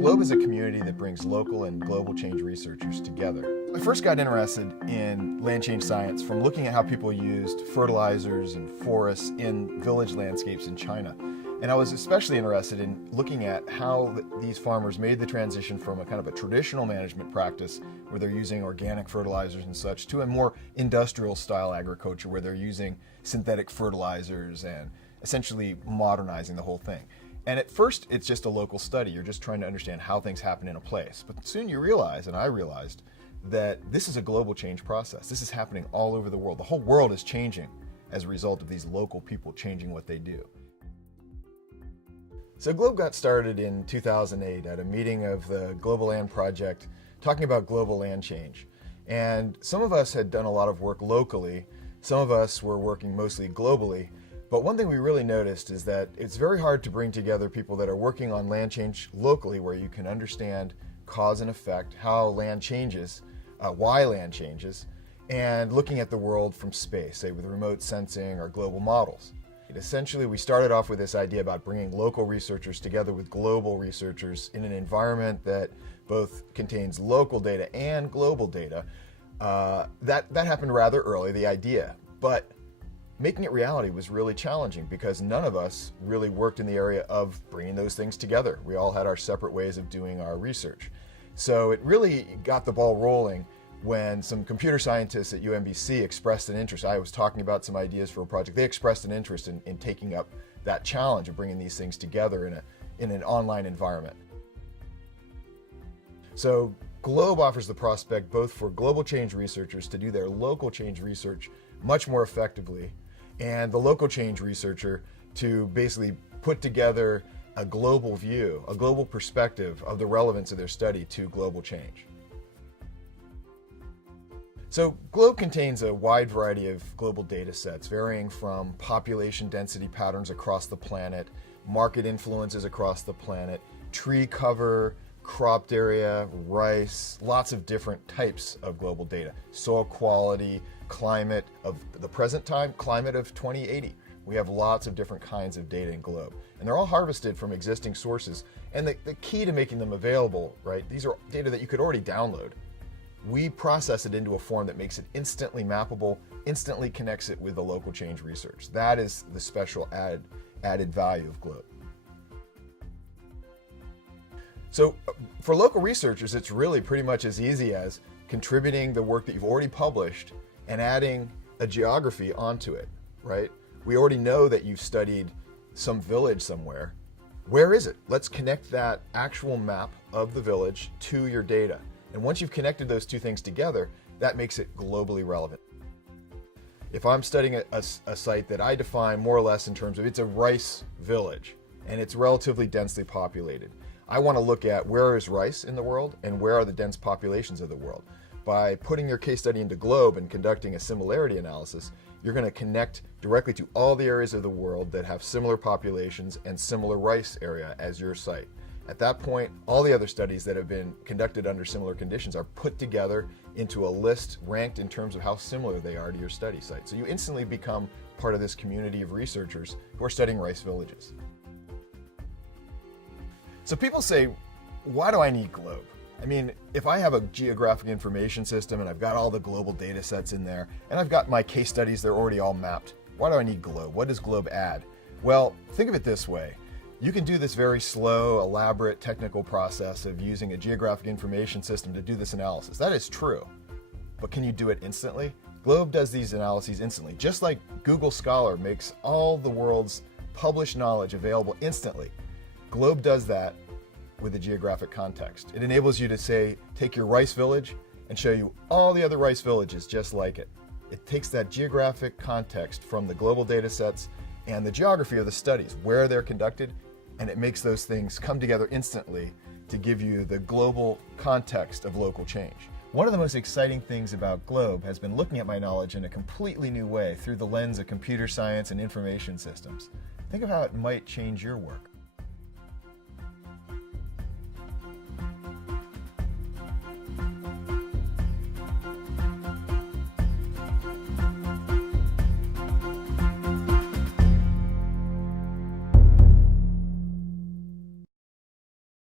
Globe is a community that brings local and global change researchers together. I first got interested in land change science from looking at how people used fertilizers and forests in village landscapes in China. And I was especially interested in looking at how these farmers made the transition from a kind of a traditional management practice where they're using organic fertilizers and such to a more industrial style agriculture where they're using synthetic fertilizers and essentially modernizing the whole thing. And at first, it's just a local study. You're just trying to understand how things happen in a place. But soon you realize, and I realized, that this is a global change process. This is happening all over the world. The whole world is changing as a result of these local people changing what they do. So Globe got started in 2008 at a meeting of the Global Land Project talking about global land change. And some of us had done a lot of work locally. Some of us were working mostly globally. But one thing we really noticed is that it's very hard to bring together people that are working on land change locally where you can understand cause and effect, how land changes, why land changes, and looking at the world from space, say with remote sensing or global models. Essentially, we started off with this idea about bringing local researchers together with global researchers in an environment that both contains local data and global data. That happened rather early, the idea, but making it reality was really challenging because none of us really worked in the area of bringing those things together. We all had our separate ways of doing our research. So it really got the ball rolling when some computer scientists at UMBC expressed an interest. I was talking about some ideas for a project. They expressed an interest in taking up that challenge of bringing these things together in an online environment. So Globe offers the prospect both for global change researchers to do their local change research much more effectively, and the local change researcher to basically put together a global view, a global perspective of the relevance of their study to global change. So Globe contains a wide variety of global data sets varying from population density patterns across the planet, market influences across the planet, tree cover, cropped area, rice, lots of different types of global data, soil quality, climate of the present time, climate of 2080. We have lots of different kinds of data in Globe, and they're all harvested from existing sources. And the key to making them available, right, these are data that you could already download. We process it into a form that makes it instantly mappable, instantly connects it with the local change research. That is the special added value of Globe. So for local researchers, it's really pretty much as easy as contributing the work that you've already published and adding a geography onto it, right? We already know that you've studied some village somewhere. Where is it? Let's connect that actual map of the village to your data. And once you've connected those two things together, that makes it globally relevant. If I'm studying a site that I define more or less in terms of it's a rice village and it's relatively densely populated, I want to look at where is rice in the world and where are the dense populations of the world. By putting your case study into Globe and conducting a similarity analysis, you're going to connect directly to all the areas of the world that have similar populations and similar rice area as your site. At that point, all the other studies that have been conducted under similar conditions are put together into a list ranked in terms of how similar they are to your study site. So you instantly become part of this community of researchers who are studying rice villages. So people say, why do I need Globe? I mean, if I have a geographic information system and I've got all the global data sets in there, and I've got my case studies, they're already all mapped, why do I need Globe? What does Globe add? Well, think of it this way. You can do this very slow, elaborate, technical process of using a geographic information system to do this analysis. That is true. But can you do it instantly? Globe does these analyses instantly, just like Google Scholar makes all the world's published knowledge available instantly. Globe does that with a geographic context. It enables you to say, take your rice village and show you all the other rice villages just like it. It takes that geographic context from the global data sets and the geography of the studies, where they're conducted, and it makes those things come together instantly to give you the global context of local change. One of the most exciting things about Globe has been looking at my knowledge in a completely new way through the lens of computer science and information systems. Think of how it might change your work.